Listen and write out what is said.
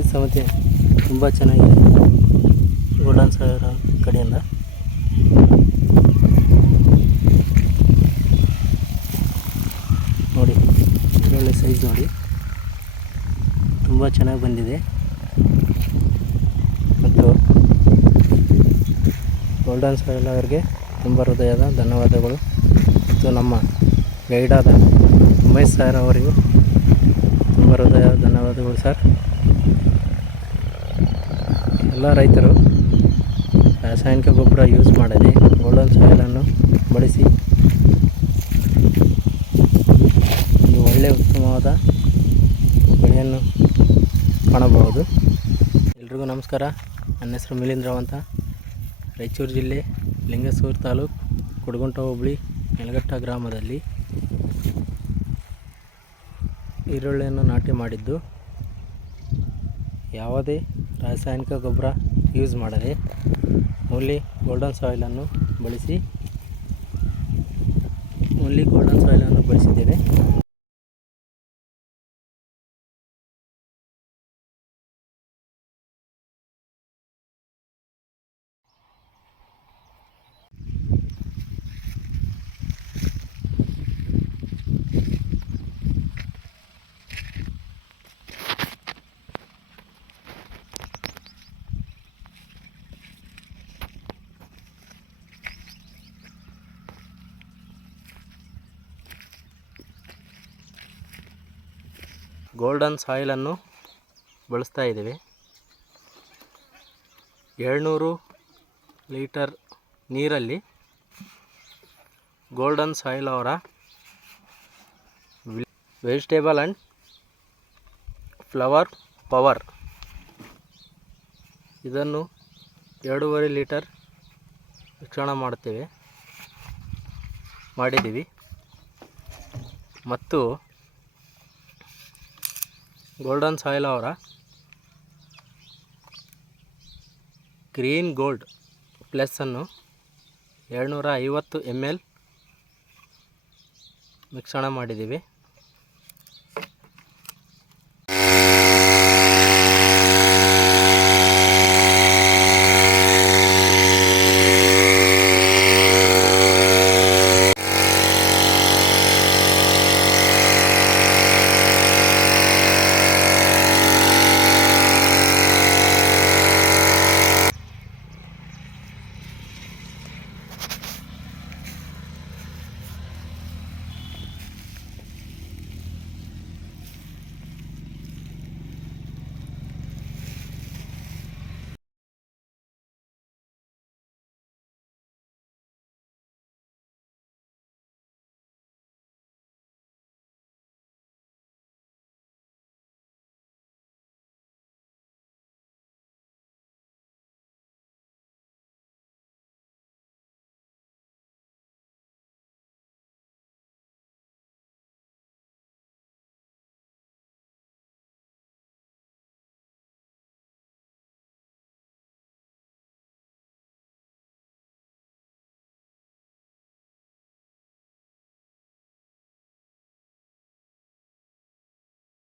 Size ಸಮೇತ ತುಂಬ ಚೆನ್ನಾಗಿದೆ. ಗೋಲ್ಡನ್ ಸಾಗರ ಕಡೆಯಿಂದ. ನೋಡಿ ಒಳ್ಳೆ ಸೈಜ್ ನೋಡಿ. ತುಂಬ ಚೆನ್ನಾಗಿ ಬಂದಿದೆ. ಮತ್ತು ಗೋಲ್ಡನ್ ಸಾಗರ್ ಅವರಿಗೆ ತುಂಬ ಹೃದಯದ ಧನ್ಯವಾದಗಳು. ಮತ್ತು ನಮ್ಮ ಗೈಡಾದ ಉಮೇಶ್ ಸರ್ ಅವರಿಗೂ ತುಂಬ ಹೃದಯದ ಧನ್ಯವಾದಗಳು ಸರ್. ಎಲ್ಲ ರೈತರು ರಾಸಾಯನಿಕ ಗೊಬ್ಬರ ಯೂಸ್ ಮಾಡದೆ ಗೋಲ್ಡನ್ ಸಾಯಿಲನ್ನು ಬಳಸಿ ಒಂದು ಒಳ್ಳೆಯ ಉತ್ತಮವಾದ ಬೆಳೆಯನ್ನು ಕಾಣಬಹುದು. ಎಲ್ರಿಗೂ ನಮಸ್ಕಾರ. ನನ್ನ ಹೆಸರು ಮಿಲಿಂದ್ರಾವ್ ಅಂತ. ರಾಯಚೂರು ಜಿಲ್ಲೆ ಲಿಂಗಸೂರು ತಾಲೂಕು ಕುಡಗುಂಟ ಹೋಬಳಿ ನೆಲಘಟ್ಟ ಗ್ರಾಮದಲ್ಲಿ ಈರುಳ್ಳಿಯನ್ನು ನಾಟಿ ಮಾಡಿದ್ದು. ಯಾವುದೇ ರಾಸಾಯನಿಕ ಗೊಬ್ಬರ ಯೂಸ್ ಮಾಡದೆ ಓನ್ಲಿ ಗೋಲ್ಡನ್ ಸಾಯಿಲನ್ನು ಬಳಸಿ ಓನ್ಲಿ ಗೋಲ್ಡನ್ ಸಾಯಿಲನ್ನು ಬಳಸಿದ್ದೇನೆ ಗೋಲ್ಡನ್ ಸಾಯಿಲನ್ನು ಬಳಸ್ತಾ ಇದ್ದೀವಿ. ಏಳ್ನೂರು ಲೀಟರ್ ನೀರಲ್ಲಿ ಗೋಲ್ಡನ್ ಸಾಯಿಲ್ ಅವರ ವೆಜಿಟೇಬಲ್ ಆ್ಯಂಡ್ ಫ್ಲವರ್ ಪವರ್. ಇದನ್ನು ಎರಡೂವರೆ ಲೀಟರ್ ಮಿಶ್ರಣ ಮಾಡುತ್ತೇವೆ, ಮಾಡಿದ್ದೀವಿ. ಮತ್ತು ಗೋಲ್ಡನ್ ಸಾಯಿಲ್ ಅವರ ಗ್ರೀನ್ ಗೋಲ್ಡ್ ಪ್ಲಸ್ಸನ್ನು ಏಳ್ನೂರ ಐವತ್ತು ಎಂ ಎಲ್ ಮಿಶ್ರಣ ಮಾಡಿದ್ದೀವಿ.